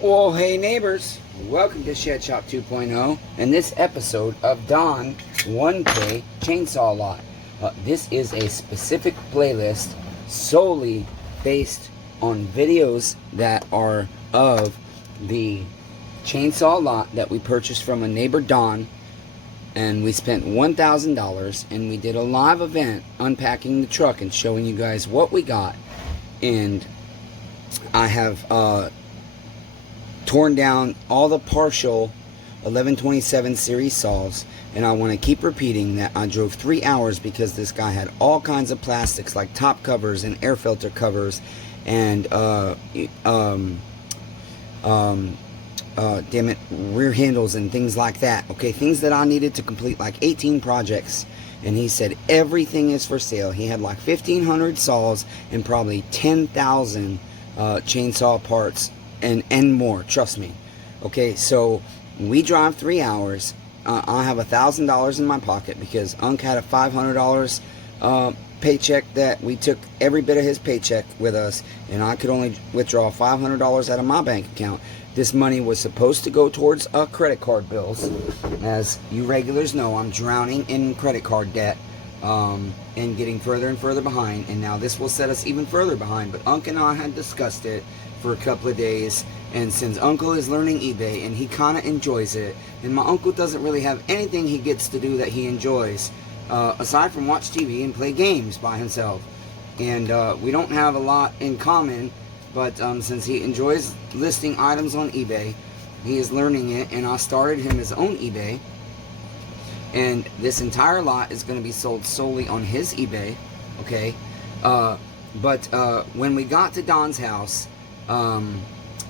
Well, hey neighbors, welcome to Shed Shop 2.0 and this episode of Don 1K Chainsaw Lot. This is a specific playlist solely based on videos that are of the chainsaw lot that we purchased from a neighbor, Don, and we spent $1,000 and we did a live event unpacking the truck and showing you guys what we got. And I have torn down all the partial 1127 series saws, and I want to keep repeating that I drove 3 hours because this guy had all kinds of plastics like top covers and air filter covers and rear handles and things like that. Okay, things that I needed to complete like 18 projects. And he said everything is for sale. He had like 1,500 saws and probably 10,000 chainsaw parts and more, trust me. Okay, so we drive 3 hours. I have $1,000 in my pocket because Unc had a $500 paycheck that we took every bit of his paycheck with us, and I could only withdraw $500 out of my bank account. This money was supposed to go towards credit card bills. As you regulars know, I'm drowning in credit card debt and getting further and further behind, and now this will set us even further behind. But Unc and I had discussed it for a couple of days, and since Uncle is learning eBay and he kind of enjoys it, and my uncle doesn't really have anything he gets to do that he enjoys aside from watch TV and play games by himself, and we don't have a lot in common, but since he enjoys listing items on eBay, he is learning it, and I started him his own eBay, and this entire lot is going to be sold solely on his eBay. Okay, but when we got to Don's house,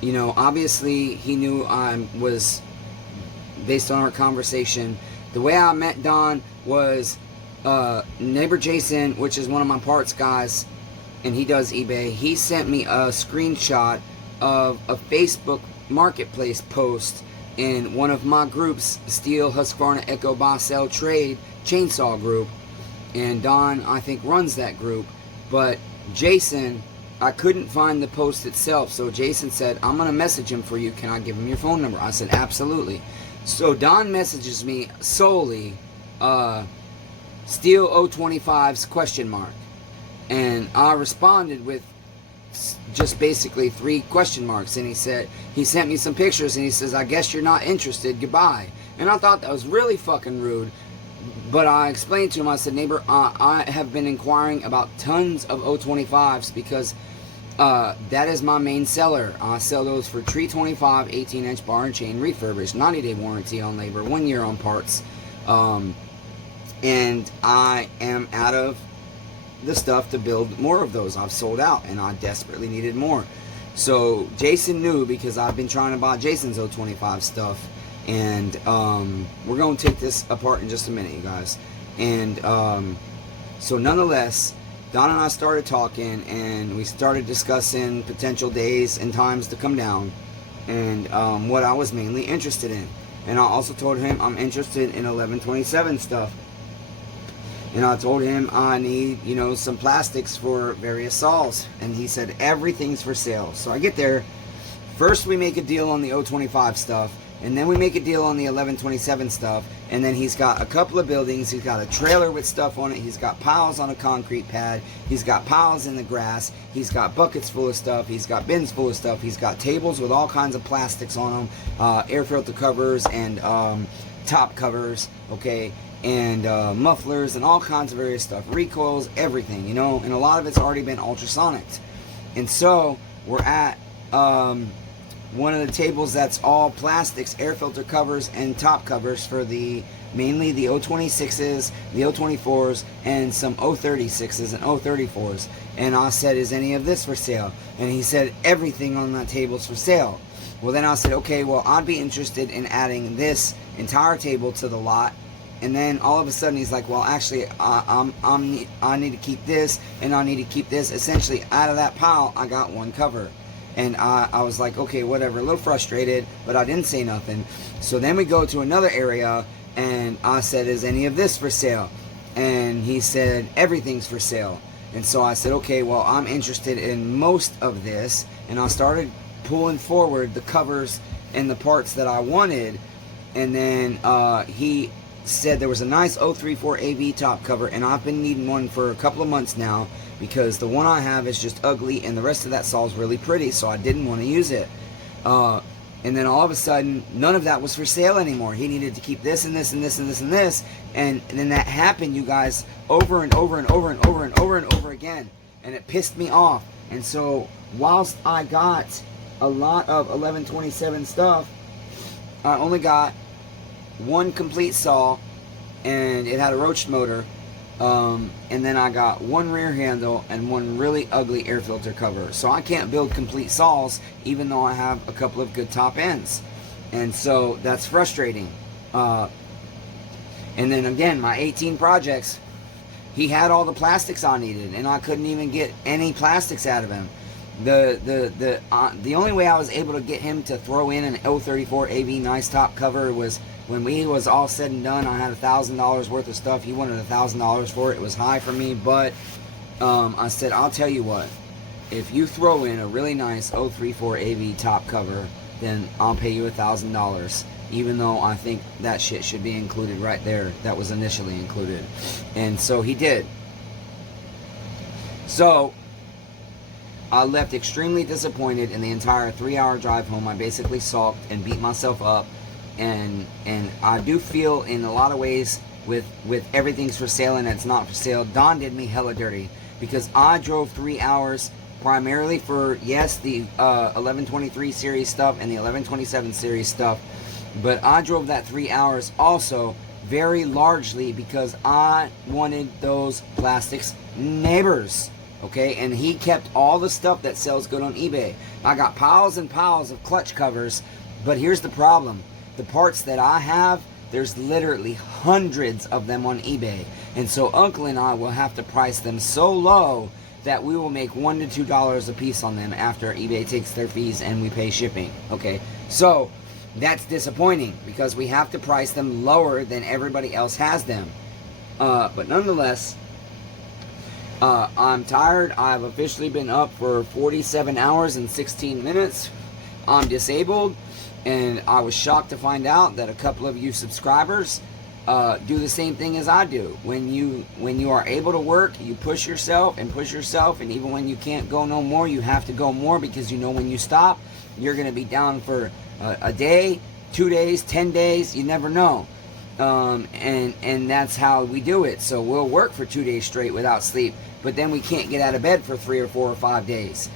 you know, obviously he knew I was, based on our conversation, the way I met Don was neighbor Jason, which is one of my parts guys, and he does eBay. He sent me a screenshot of a Facebook marketplace post in one of my groups, STIHL, Husqvarna, Echo, Buy, Sell, Trade Chainsaw group, and Don, I think, runs that group. But Jason, I couldn't find the post itself, so Jason said, I'm going to message him for you. Can I give him your phone number? I said, absolutely. So Don messages me solely STIHL 025's question mark. And I responded with just basically 3 question marks. And he said, he sent me some pictures and he says, I guess you're not interested, goodbye. And I thought that was really fucking rude. But I explained to him, I said, neighbor, I have been inquiring about tons of 025s because that is my main seller. I sell those for $325, 18-inch bar and chain, refurbished, 90-day warranty on labor, 1 year on parts. And I am out of the stuff to build more of those. I've sold out and I desperately needed more. So Jason knew, because I've been trying to buy Jason's 025 stuff. And we're going to take this apart in just a minute, you guys. And so nonetheless, Don and I started talking, and we started discussing potential days and times to come down, and what I was mainly interested in. And I also told him I'm interested in 1127 stuff. And I told him I need, you know, some plastics for various saws. And he said everything's for sale. So I get there. First we make a deal on the 025 stuff. And then we make a deal on the 1127 stuff. And then he's got a couple of buildings. He's got a trailer with stuff on it. He's got piles on a concrete pad. He's got piles in the grass. He's got buckets full of stuff. He's got bins full of stuff. He's got tables with all kinds of plastics on them. Air filter covers and top covers. Okay. And mufflers and all kinds of various stuff. Recoils, everything, you know. And a lot of it's already been ultrasonicked. And so we're at one of the tables that's all plastics, air filter covers and top covers for mainly the 026s, the 024s, and some 036s and 034s. And I said, is any of this for sale? And he said, everything on that table's for sale. Well, then I said, okay, well, I'd be interested in adding this entire table to the lot. And then all of a sudden he's like, well, actually, I need to keep this, and I need to keep this. Essentially, out of that pile, I got one cover. And I was like, okay, whatever, a little frustrated, but I didn't say nothing. So then we go to another area, and I said, is any of this for sale? And he said, everything's for sale. And so I said, okay, well, I'm interested in most of this. And I started pulling forward the covers and the parts that I wanted. And then he said there was a nice 034 AV top cover, and I've been needing one for a couple of months now because the one I have is just ugly and the rest of that saw is really pretty, so I didn't want to use it. And then all of a sudden, none of that was for sale anymore. He needed to keep this and this and this and this and this. And then that happened, you guys, over and over and over and over and over and over again. And it pissed me off. And so, whilst I got a lot of 1127 stuff, I only got one complete saw, and it had a roached motor. And then I got one rear handle and one really ugly air filter cover. So I can't build complete saws even though I have a couple of good top ends. And so that's frustrating. And then again, my 18 projects, he had all the plastics I needed and I couldn't even get any plastics out of him. The only way I was able to get him to throw in an 034 AV nice top cover was when we was all said and done. I had $1,000 worth of stuff. He wanted $1,000 for it. It was high for me, but I said, I'll tell you what, if you throw in a really nice 034 AV top cover, then I'll pay you $1,000, even though I think that shit should be included right there. That was initially included. And so he did. So I left extremely disappointed. In the entire 3-hour drive home, I basically sulked and beat myself up. And I do feel in a lot of ways with everything's for sale and it's not for sale, Don did me hella dirty, because I drove 3 hours primarily for, yes, the 1123 series stuff and the 1127 series stuff, but I drove that 3 hours also very largely because I wanted those plastics neighbors. Okay, and he kept all the stuff that sells good on eBay. I got piles and piles of clutch covers, but here's the problem. The parts that I have, there's literally hundreds of them on eBay. And so Uncle and I will have to price them so low that we will make $1 to $2 a piece on them after eBay takes their fees and we pay shipping. Okay, so that's disappointing because we have to price them lower than everybody else has them. But nonetheless, I'm tired. I've officially been up for 47 hours and 16 minutes. I'm disabled. And I was shocked to find out that a couple of you subscribers do the same thing as I do. When you are able to work, you push yourself, and even when you can't go no more, you have to go more, because you know when you stop, you're going to be down for a day, 2 days, 10 days, you never know. And that's how we do it. So we'll work for 2 days straight without sleep, but then we can't get out of bed for 3 or 4 or 5 days.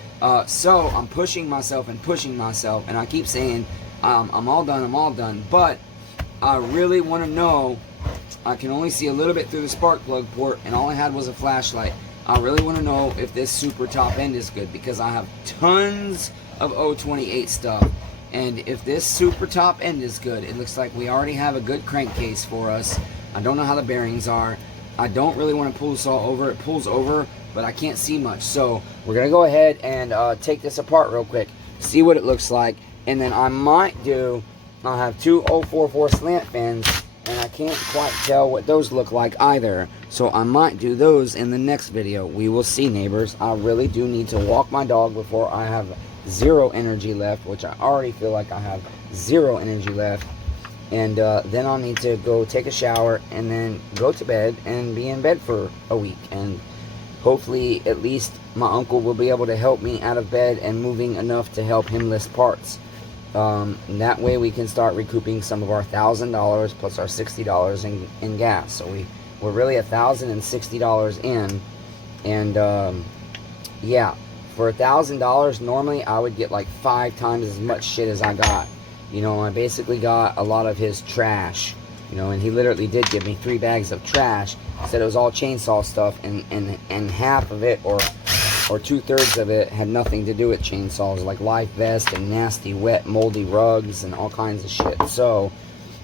So I'm pushing myself, and I keep saying, I'm all done, but I really want to know. I can only see a little bit through the spark plug port, and all I had was a flashlight. I really want to know if this super top end is good, because I have tons of 028 stuff, and if this super top end is good, it looks like we already have a good crankcase for us. I don't know how the bearings are. I don't really want to pull the saw over. It pulls over, but I can't see much, so we're going to go ahead and take this apart real quick, see what it looks like. And then I have two 044 slant fins, and I can't quite tell what those look like either. So I might do those in the next video. We will see, neighbors. I really do need to walk my dog before I have zero energy left, which I already feel like I have zero energy left. And then I'll need to go take a shower and then go to bed and be in bed for a week. And hopefully at least my uncle will be able to help me out of bed and moving enough to help him list parts. That way we can start recouping some of our $1,000 plus our $60 in gas. So we're really $1,060 in. And yeah, for $1,000 normally I would get like 5 times as much shit as I got. You know, I basically got a lot of his trash. You know, and he literally did give me 3 bags of trash. He said it was all chainsaw stuff, and half of it, or 2/3 of it, had nothing to do with chainsaws, like life vest and nasty, wet, moldy rugs and all kinds of shit. So,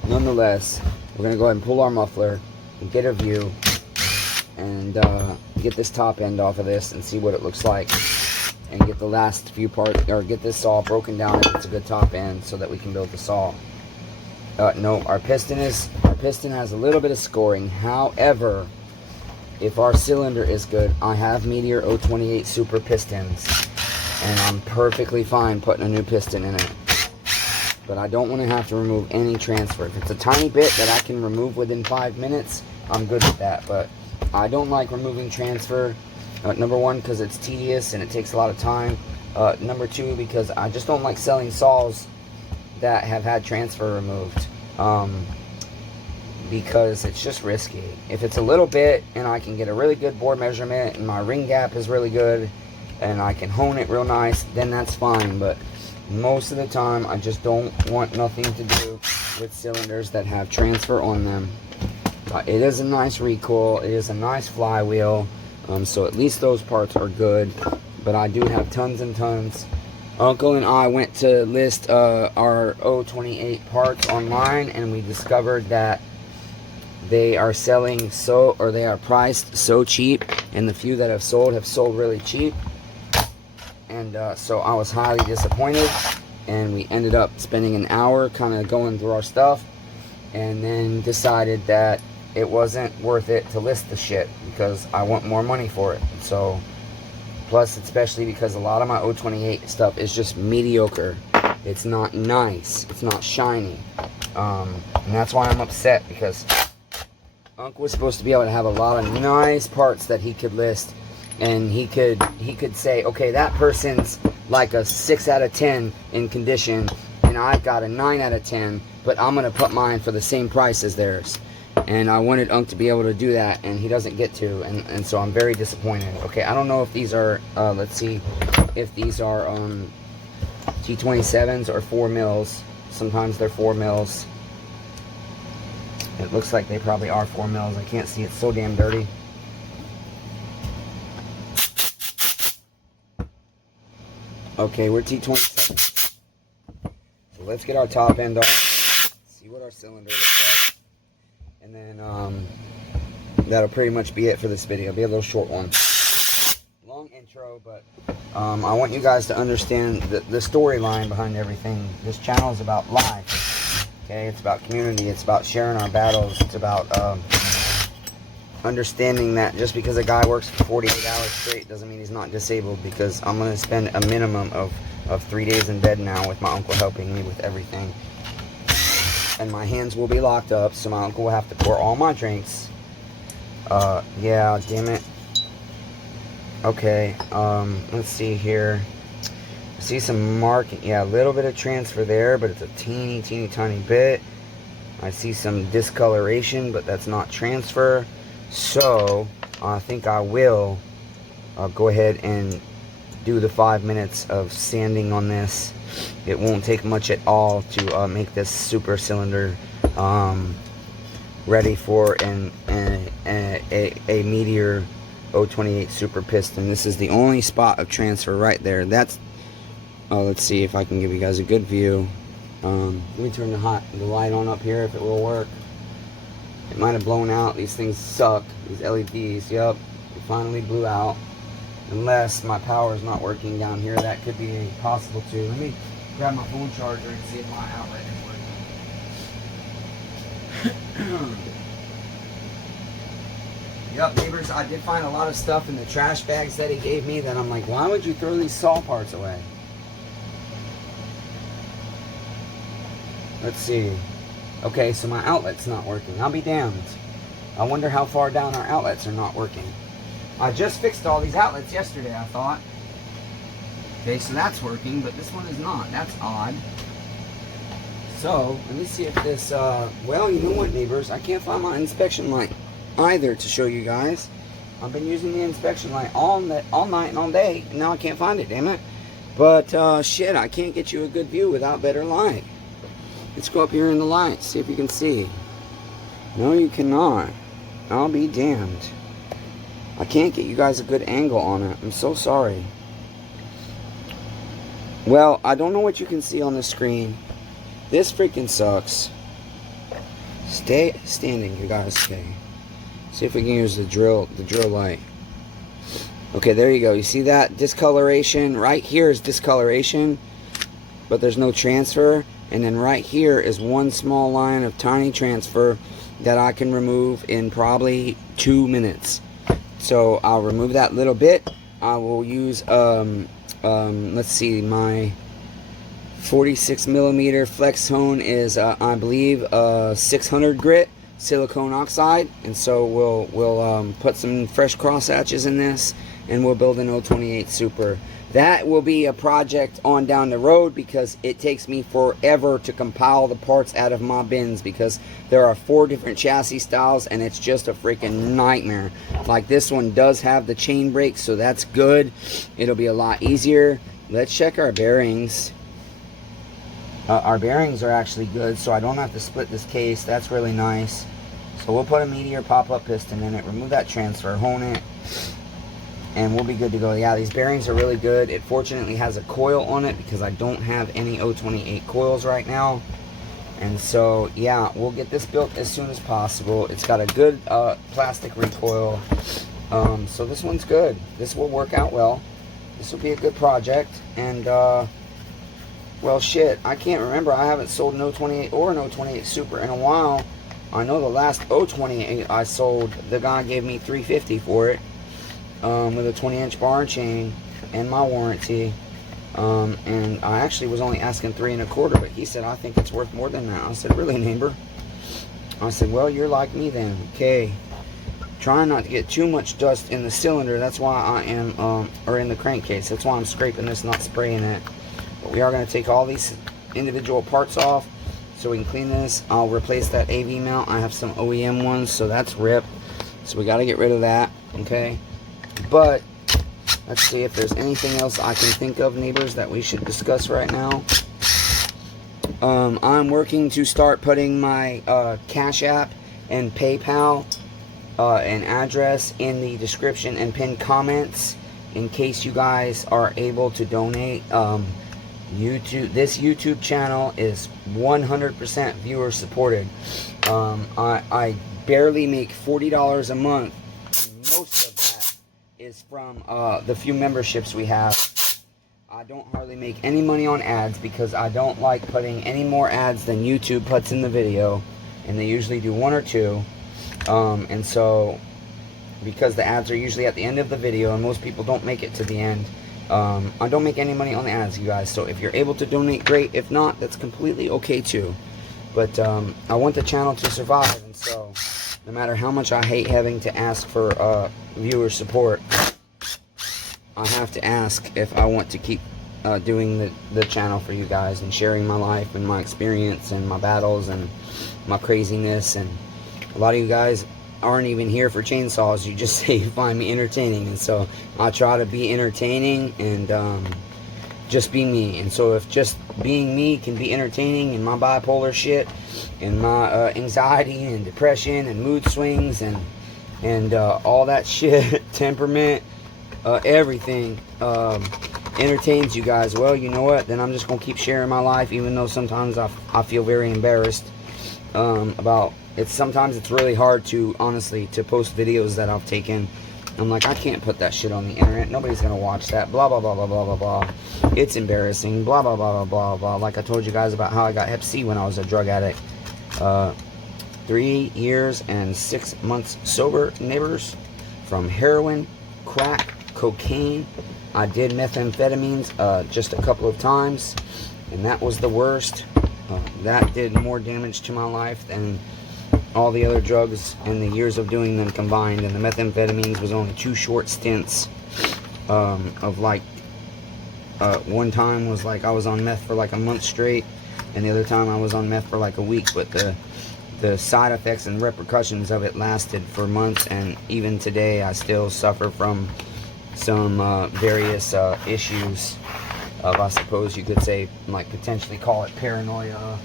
nonetheless, we're going to go ahead and pull our muffler and get a view and get this top end off of this and see what it looks like. And get the last few parts, or get this saw broken down if it's a good top end, so that we can build the saw. No, our piston has a little bit of scoring. However, if our cylinder is good, I have Meteor 028 Super pistons. and I'm perfectly fine putting a new piston in it. But I don't want to have to remove any transfer. If it's a tiny bit that I can remove within 5 minutes, I'm good with that. But I don't like removing transfer. Number one, because it's tedious and it takes a lot of time. Number two, because I just don't like selling saws that have had transfer removed. Because it's just risky. If it's a little bit and I can get a really good bore measurement and my ring gap is really good and I can hone it real nice, then that's fine. But most of the time I just don't want nothing to do with cylinders that have transfer on them. It is a nice recoil, it is a nice flywheel, so at least those parts are good. But I do have tons and tons. Uncle and I went to list our 028 parts online, and we discovered that they are selling they are priced so cheap, and the few that have sold really cheap. And so I was highly disappointed, and we ended up spending an hour kind of going through our stuff, and then decided that it wasn't worth it to list the shit because I want more money for it. So, plus especially because a lot of my 028 stuff is just mediocre. It's not nice, it's not shiny, and that's why I'm upset, because Uncle was supposed to be able to have a lot of nice parts that he could list, and he could say, okay, that person's like a 6 out of 10 in condition, and I've got a 9 out of 10, but I'm gonna put mine for the same price as theirs. And I wanted Unc to be able to do that, and he doesn't get to, and so I'm very disappointed. Okay, I don't know if these are let's see if these are T27s or 4 mils. Sometimes they're 4 mils. It looks like they probably are 4 mils. I can't see, it's so damn dirty. Okay, we're T27. So let's get our top end off, see what our cylinder looks like, and then that'll pretty much be it for this video. It'll be a little short one. Long intro, but I want you guys to understand the storyline behind everything. This channel is about life. Okay, it's about community, it's about sharing our battles, it's about understanding that just because a guy works for 48 hours straight doesn't mean he's not disabled, because I'm going to spend a minimum of 3 days in bed now with my uncle helping me with everything. And my hands will be locked up, so my uncle will have to pour all my drinks. Yeah, damn it. Okay, let's see here. I see some marking, yeah, a little bit of transfer there, but it's a teeny tiny bit. I see some discoloration, but that's not transfer. So I think I will go ahead and do the 5 minutes of sanding on this. It won't take much at all to make this super cylinder ready for a Meteor 028 super piston. This is the only spot of transfer right there. That's let's see if I can give you guys a good view. Let me turn the light on up here if it will work. It might have blown out. These things suck. These LEDs, yep, it finally blew out. Unless my power is not working down here, that could be possible too. Let me grab my phone charger and see if my outlet is working. Yep, neighbors, I did find a lot of stuff in the trash bags that he gave me that I'm like, why would you throw these saw parts away? Let's see. Okay, so my outlet's not working. I'll be damned. I wonder how far down our outlets are not working. I just fixed all these outlets yesterday, I thought. Okay, so that's working, but this one is not. That's odd. So, let me see if this, well, you know what, neighbors? I can't find my inspection light either to show you guys. I've been using the inspection light all night and all day, and now I can't find it, damn it. But, shit, I can't get you a good view without better light. Let's go up here in the light, see if you can see. No, you cannot. I'll be damned. I can't get you guys a good angle on it. I'm so sorry. Well, I don't know what you can see on the screen. This freaking sucks. Stay standing, you guys. Stay. See if we can use the drill light. Okay, there you go. You see that discoloration? Right here is discoloration, but there's no transfer. And then right here is one small line of tiny transfer that I can remove in probably 2 minutes. So I'll remove that little bit. I will use, let's see, my 46 millimeter flex hone is, I believe, 600 grit silicone oxide, and so we'll put some fresh cross hatches in this, and we'll build an 028 Super. That will be a project on down the road, because it takes me forever to compile the parts out of my bins, because there are 4 different chassis styles, and it's just a freaking nightmare. Like, this one does have the chain brakes, so that's good. It'll be a lot easier. Let's check our bearings. Our bearings are actually good, so I don't have to split this case. That's really nice. So we'll put a Meteor pop-up piston in it, remove that transfer, hone it, and we'll be good to go. Yeah, these bearings are really good. It fortunately has a coil on it, because I don't have any 028 coils right now. And so, yeah, we'll get this built as soon as possible. It's got a good plastic recoil. So this one's good. This will work out well. This will be a good project. And, well, shit, I can't remember. I haven't sold an 028 or an 028 Super in a while. I know the last 028 I sold, the guy gave me $350 for it, with a 20-inch bar and chain and my warranty. And I actually was only asking $3 1/4, but he said, I think it's worth more than that. I said, really, neighbor? I said, well, you're like me then. Okay. Trying not to get too much dust in the cylinder. That's why I am, or in the crankcase. That's why I'm scraping this, not spraying it. But we are going to take all these individual parts off so we can clean this. I'll replace that AV mount. I have some OEM ones, so that's ripped. So we got to get rid of that, okay? But let's see if there's anything else I can think of, neighbors, that we should discuss right now. I'm working to start putting my Cash App and PayPal and address in the description and pinned comments in case you guys are able to donate. This YouTube channel is 100% viewer supported. I barely make $40 a month, and most of that is from the few memberships we have. I don't hardly make any money on ads, because I don't like putting any more ads than YouTube puts in the video, and they usually do 1 or 2. And so, because the ads are usually at the end of the video, and most people don't make it to the end, I don't make any money on the ads, you guys. So if you're able to donate, great. If not, that's completely okay too. But I want the channel to survive, and so no matter how much I hate having to ask for viewer support, I have to ask if I want to keep doing the channel for you guys, and sharing my life and my experience and my battles and my craziness. And a lot of you guys aren't even here for chainsaws. You just say you find me entertaining, and so I try to be entertaining and just be me. And so if just being me can be entertaining, and my bipolar shit and my anxiety and depression and mood swings and all that shit, temperament, everything entertains you guys, well, you know what, then I'm just gonna keep sharing my life, even though sometimes I feel very embarrassed about it. Sometimes it's really hard to, honestly, to post videos that I've taken. I'm like, I can't put that shit on the internet. Nobody's gonna watch that. Blah blah blah blah blah blah blah. It's embarrassing. Blah blah blah blah blah blah. Like I told you guys about how I got Hep C when I was a drug addict. 3 years and 6 months sober, neighbors, from heroin, crack, cocaine. I did methamphetamines just a couple of times, and that was the worst. That did more damage to my life than all the other drugs in the years of doing them combined. And the methamphetamines was only 2 short stints of like, one time was like I was on meth for like a month straight, and the other time I was on meth for like a week. But the side effects and repercussions of it lasted for months, and even today I still suffer from some various issues of, I suppose you could say, like potentially call it paranoia.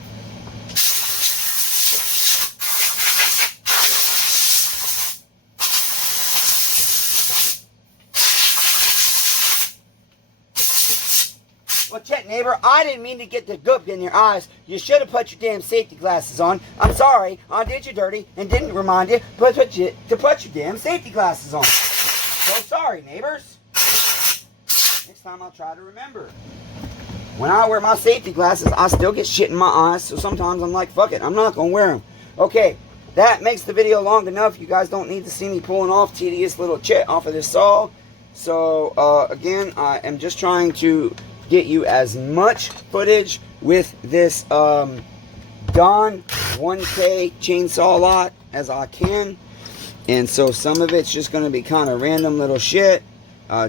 Well, check, neighbor, I didn't mean to get the goop in your eyes. You should have put your damn safety glasses on. I'm sorry, I did you dirty and didn't remind you to put your damn safety glasses on. So sorry, neighbors. Next time I'll try to remember. When I wear my safety glasses, I still get shit in my eyes, so sometimes I'm like, fuck it, I'm not going to wear them. Okay, that makes the video long enough. You guys don't need to see me pulling off tedious little chit off of this saw. So again, I am just trying to get you as much footage with this Don 1K chainsaw lot as I can. And so some of it's just going to be kind of random little shit.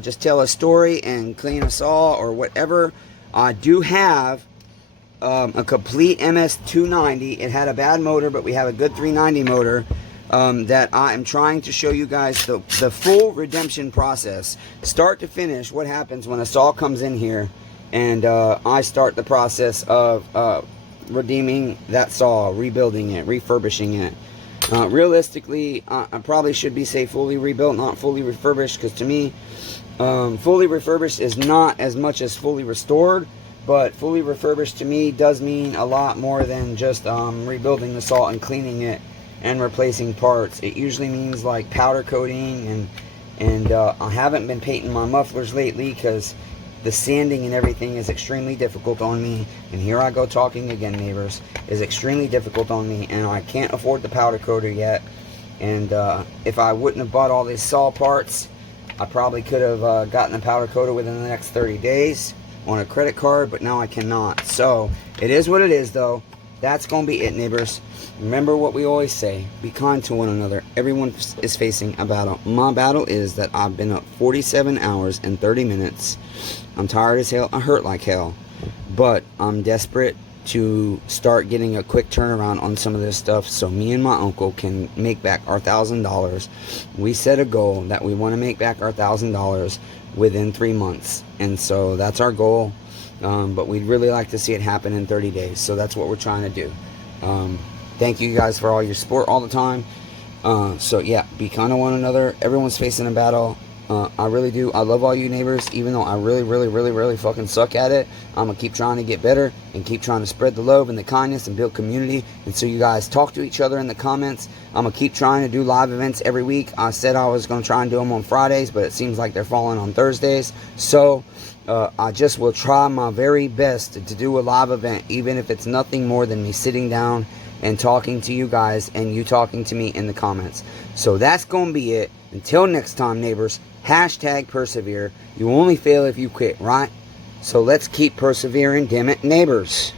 Just tell a story and clean a saw or whatever. I do have a complete MS290. It had a bad motor, but we have a good 390 motor that I am trying to show you guys the full redemption process. Start to finish, what happens when a saw comes in here and I start the process of redeeming that saw, rebuilding it, refurbishing it. Realistically, I probably should be say fully rebuilt, not fully refurbished, because to me, fully refurbished is not as much as fully restored, but fully refurbished to me does mean a lot more than just rebuilding the saw and cleaning it and replacing parts. It usually means like powder coating, and I haven't been painting my mufflers lately because the sanding and everything is extremely difficult on me. And here I go talking again, neighbors. Is extremely difficult on me, and I can't afford the powder coater yet. And if I wouldn't have bought all these saw parts, I probably could have gotten the powder coater within the next 30 days on a credit card, but now I cannot. So it is what it is, though. That's going to be it, neighbors. Remember what we always say. Be kind to one another. Everyone is facing a battle. My battle is that I've been up 47 hours and 30 minutes. I'm tired as hell. I hurt like hell. But I'm desperate to start getting a quick turnaround on some of this stuff so me and my uncle can make back our $1,000. We set a goal that we want to make back our $1,000 within 3 months. And so that's our goal. But we'd really like to see it happen in 30 days. So that's what we're trying to do. Thank you guys for all your support all the time. So yeah, be kind to one another. Everyone's facing a battle. I really do. I love all you neighbors, even though I really fucking suck at it. I'm going to keep trying to get better and keep trying to spread the love and the kindness and build community. And so you guys talk to each other in the comments. I'm going to keep trying to do live events every week. I said I was going to try and do them on Fridays, but it seems like they're falling on Thursdays. So I just will try my very best to do a live event, even if it's nothing more than me sitting down and talking to you guys and you talking to me in the comments. So that's going to be it. Until next time, neighbors, hashtag persevere. You only fail if you quit, right? So let's keep persevering, damn it, neighbors.